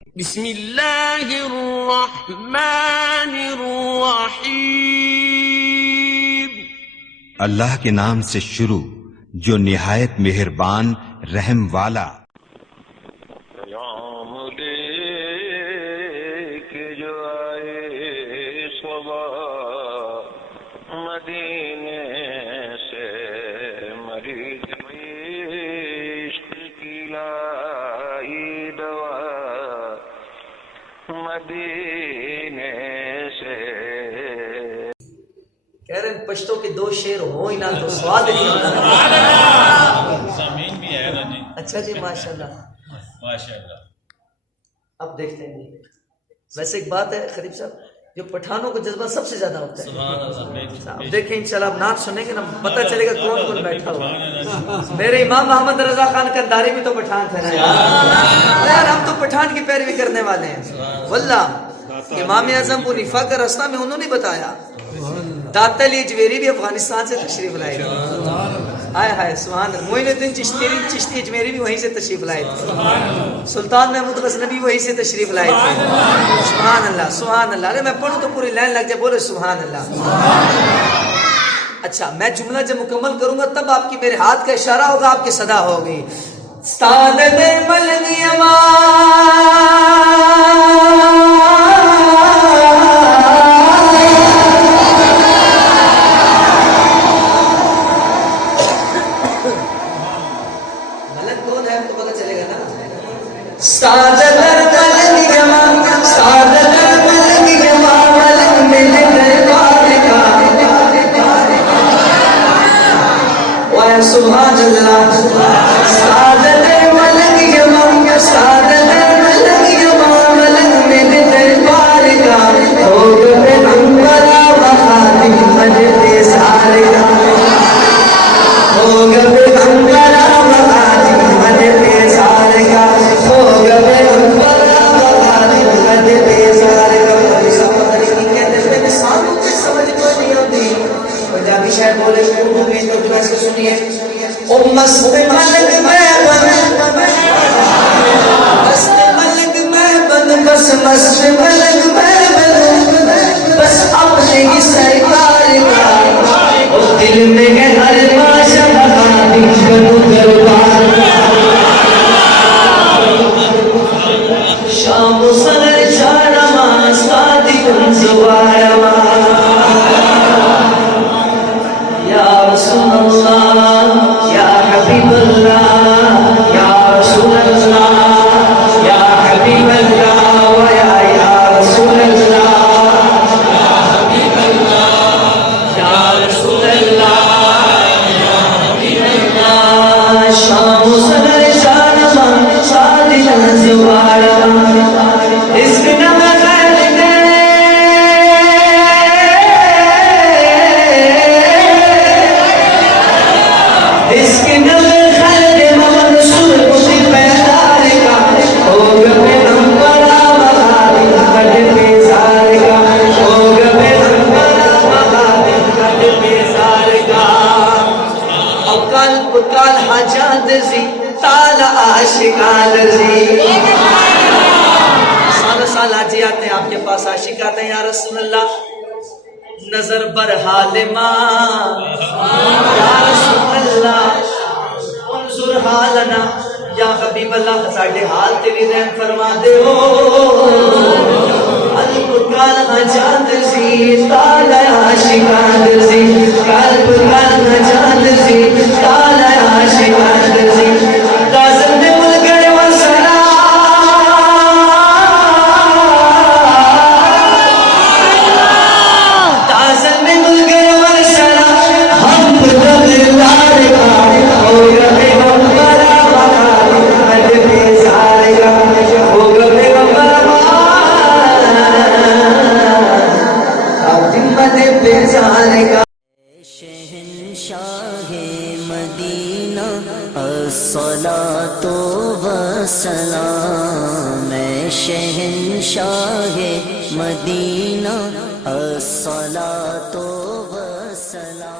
بسم اللہ الرحمن الرحیم۔ اللہ کے نام سے شروع جو نہایت مہربان رحم والا۔ پیام لے کے جو آئے صبح مدینے سے، مریض عشق کی لائی دوا مدینے سے۔ کہہ رہے ہیں پشتوں کے دو شعر ہو ہی نہ تو سواد نہیں ہوتا۔ زمین بھی ہے نا جی۔ اچھا جی، ماشاءاللہ ماشاءاللہ۔ اب دیکھتے ہیں جی، ویسے ایک بات ہے خلیف صاحب، جو پٹھانوں کو جذبہ سب سے زیادہ ہوتا ہے۔ اب دیکھیں انشاءاللہ اب نعت سنیں گے نا، پتہ چلے گا کون کون بیٹھا ہوا ہے۔ میرے امام محمد رضا خان قنداری بھی تو پٹھان تھے نا یار، ہم تو پٹھان کی پیروی کرنے والے ہیں واللہ۔ امام اعظم ابو حنیفہ کا راستہ میں انہوں نے بتایا، داتا علی اجمیری بھی افغانستان سے تشریف لائے تھے۔ ہائے ہائے سبحان اللہ، معین الدین چشتی اجمیری بھی وہیں سے تشریف لائے تھے، سلطان محمود غزنوی وہیں سے تشریف لائے تھے۔ سبحان اللہ سبحان اللہ۔ ارے میں پڑھوں تو پوری لائن لگ جائے، بولے سبحان اللہ۔ اچھا میں جملہ جب مکمل کروں گا تب آپ کی میرے ہاتھ کا اشارہ ہوگا، آپ کی صدا ہوگی۔ سعادت ملنی سبحان اللہ۔ سعادت ملنگ یمام، سعادت ملنگ یمام، ملنگ میں دربار کا ہوگ پیغمبرا وخاتم مجد سار کا، ہوگ پیغمبرا وخاتم مجد سار کا، ہوگ پیغمبرا وخاتم مجد سار کا۔ سمجھ کو نہیں ہوتی پنجابی شاید بولے اردو میں تو ویسے سنیے۔ او مست ملک میں بند، مست ملک میں بند، بس مست ملک میں بند، بس اپنے ہی سرکار کا او دل میں ہے ہر باشا بخاتی بنو دربار۔ شام و سحر چارما صادق زوارما، یا رسول اللہ یا حبیب اللہ، یا رسول اللہ یا حبیب اللہ، یا رسول اللہ یا حبیب اللہ، یا رسول اللہ یا حبیب اللہ۔ شام و سحر چارما صادق زوارما، اس کے نام خیر دے اس کے نام خیر محمد رسول خوشی پیدار کا، ہوگ پیغمبرا وخاتم مجد سار کا، ہوگ پیغمبرا وخاتم مجد سار کا۔ اقل پکال حاجات زی تالا عاشقان زی، سال سال آجی آتے ہیں آپ کے پاس، عاشق آتے ہیں، یا رسول اللہ نظر بر حال ماں، یا رسول اللہ انظر حالنا، یا حبیب اللہ ساڑھے حال تیری رحم فرما دے ہو۔ الپکال حجات زی تالا عاشقان زی، الپکال حجات زی تالا عاشقان زی، تازم نے ملگڑ وسلام شہنشاہ مدینہ الصلاۃ والسلام، میں شہنشاہ مدینہ الصلاۃ والسلام۔